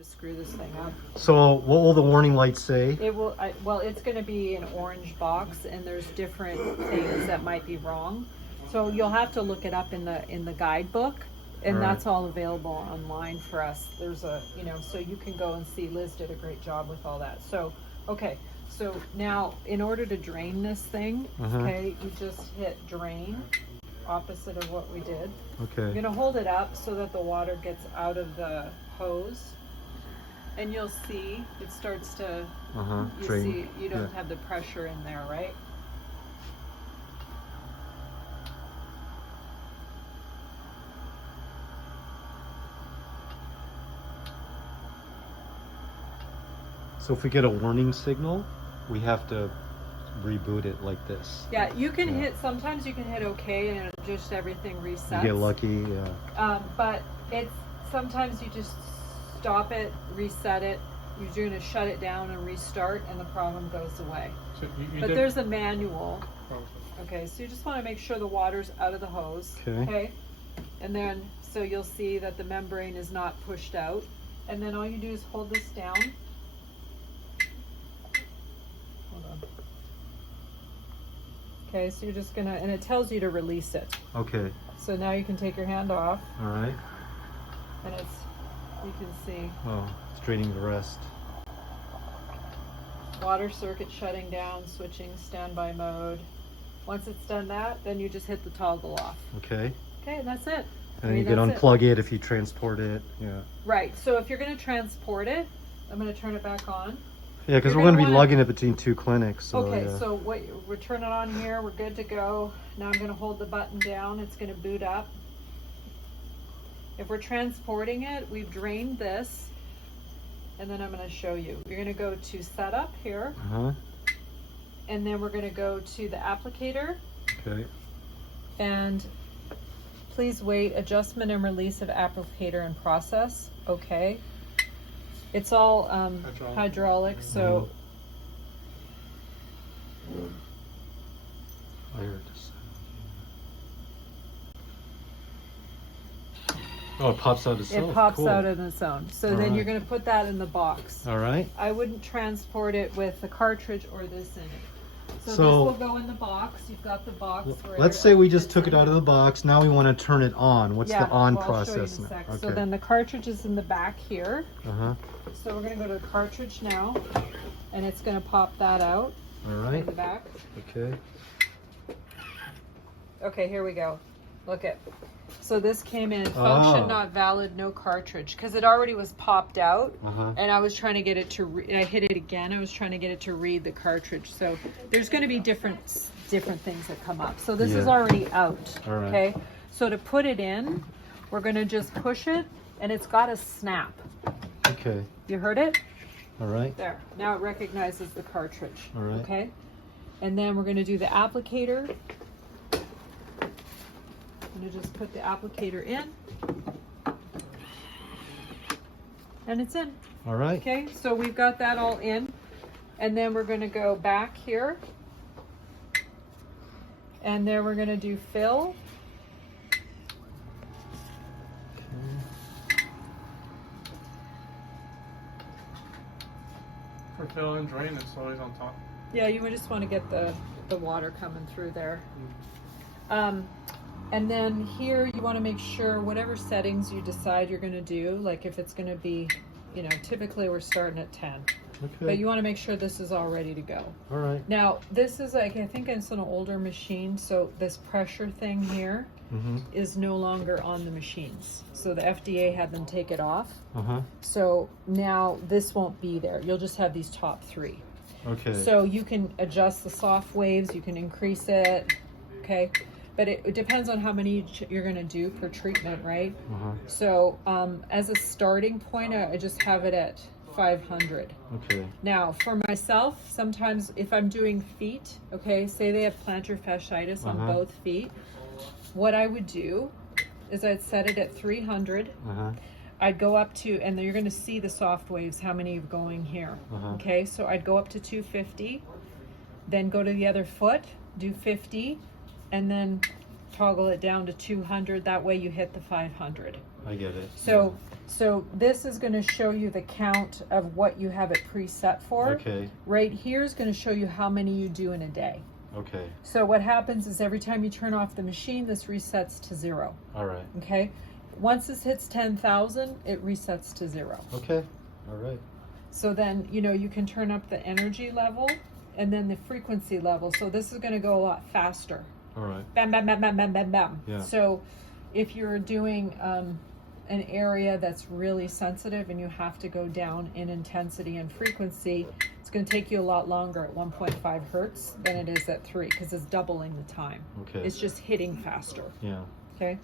to screw this thing up. So what will the warning lights say? It will, well, it's going to be an orange box, and there's different things that might be wrong. So you'll have to look it up in the guidebook, and All right. that's all available online for us. There's a, you know, so you can go and see. Liz did a great job with all that. So, okay. So now, in order to drain this thing, okay, you just hit drain, opposite of what we did. Okay. You're gonna hold it up so that the water gets out of the hose, and you'll see it starts to, you drain. see, you don't have the pressure in there, right? So if we get a warning signal, we have to reboot it like this. Yeah, you can hit, sometimes you can hit OK and it just everything resets. You get lucky, yeah. But it's, sometimes you just stop it, reset it, you're going to shut it down and restart, and the problem goes away. So but there's a manual. Okay, so you just want to make sure the water's out of the hose. Okay. And then, so you'll see that the membrane is not pushed out. And then all you do is hold this down. Hold on. Okay, so you're just gonna, and it tells you to release it. Okay. So now you can take your hand off. All right. And it's, you can see. Oh, it's draining the rest. Water circuit shutting down, switching standby mode. Once it's done that, then you just hit the toggle off. Okay. Okay, and that's it. And you can unplug it if you transport it. Yeah. Right. So if you're going to transport it, I'm going to turn it back on. Yeah, because we're going to be lugging it between two clinics. So, okay, so we're turning it on here. We're good to go. Now I'm going to hold the button down. It's going to boot up. If we're transporting it, we've drained this. And then I'm going to show you. You're going to go to setup here. And then we're going to go to the applicator. Okay. And please wait, adjustment and release of applicator in process. Okay. It's all hydraulic, so. I heard this. Oh, it pops out itself. It pops out on its own. So then you're going to put that in the box. All right. I wouldn't transport it with the cartridge or this in it. So this will go in the box. You've got the box. Let's say we just took it out of the box. Now we want to turn it on. What's the on process now? Okay. So then the cartridge is in the back here. So we're going to go to the cartridge now, and it's going to pop that out. All right. In the back. Okay. Okay, here we go. Look at. So this came in function not valid, no cartridge, because it already was popped out, and I was trying to get it to. I hit it again. I was trying to get it to read the cartridge. So there's going to be different things that come up. So this is already out. Okay. So to put it in, we're going to just push it, and it's got a snap. Okay. You heard it? All right. There. Now it recognizes the cartridge. All right. Okay. And then we're going to do the applicator. I'm going to just put the applicator in, and it's in. All right. Okay, so we've got that all in, and then we're going to go back here, and then we're going to do fill. For fill and drain, it's always on top. Yeah, you would just want to get the water coming through there. And then here you want to make sure whatever settings you decide you're going to do, like if it's going to be, you know, typically we're starting at 10. Okay. But you want to make sure this is all ready to go. All right. Now, this is like, I think it's an older machine, so this pressure thing here is no longer on the machines. So the FDA had them take it off. So now this won't be there. You'll just have these top three. Okay. So you can adjust the soft waves, you can increase it, okay? But it depends on how many you're going to do per treatment, right? So as a starting point, I just have it at 500. Okay. Now, for myself, sometimes if I'm doing feet, okay, say they have plantar fasciitis on both feet, what I would do is I'd set it at 300. I'd go up to, and then you're going to see the soft waves, how many are going here. Okay, so I'd go up to 250, then go to the other foot, do 50, and then toggle it down to 200. That way you hit the 500. I get it. So this is going to show you the count of what you have it preset for. Okay. Right here is going to show you how many you do in a day. Okay. So what happens is every time you turn off the machine, this resets to 0. All right. Okay. Once this hits 10,000, it resets to 0. Okay. All right. So then, you know, you can turn up the energy level and then the frequency level. So this is going to go a lot faster. All right. Bam, bam, bam, bam, bam, bam, bam. Yeah. So if you're doing an area that's really sensitive and you have to go down in intensity and frequency, it's going to take you a lot longer at 1.5 hertz than it is at 3 because it's doubling the time. Okay. It's just hitting faster. Yeah. Okay.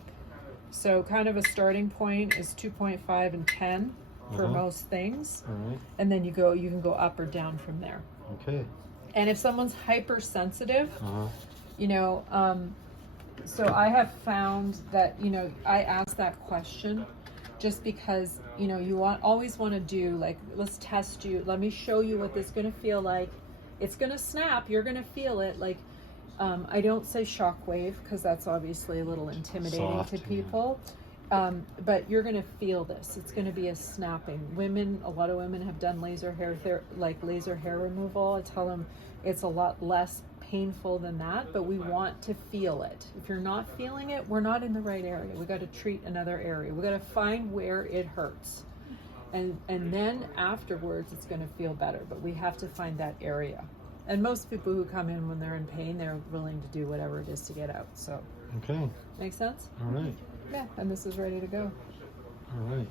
So kind of a starting point is 2.5 and 10 for most things. All right. And then you can go up or down from there. Okay. And if someone's hypersensitive, Uh-huh. you know, so I have found that, you know, I ask that question just because, you know, you always want to do like, let's test you. Let me show you what this is going to feel like. It's going to snap. You're going to feel it. Like, I don't say shockwave because that's obviously a little intimidating Soft, to yeah. people. But you're going to feel this. It's going to be a snapping. A lot of women have done laser hair removal. I tell them it's a lot less painful than that, but we want to feel it. If you're not feeling it, we're not in the right area. We got to treat another area. We got to find where it hurts. And then afterwards it's going to feel better, but we have to find that area. And most people who come in when they're in pain, they're willing to do whatever it is to get out. So, Okay. make sense? All right. Yeah, and this is ready to go. All right.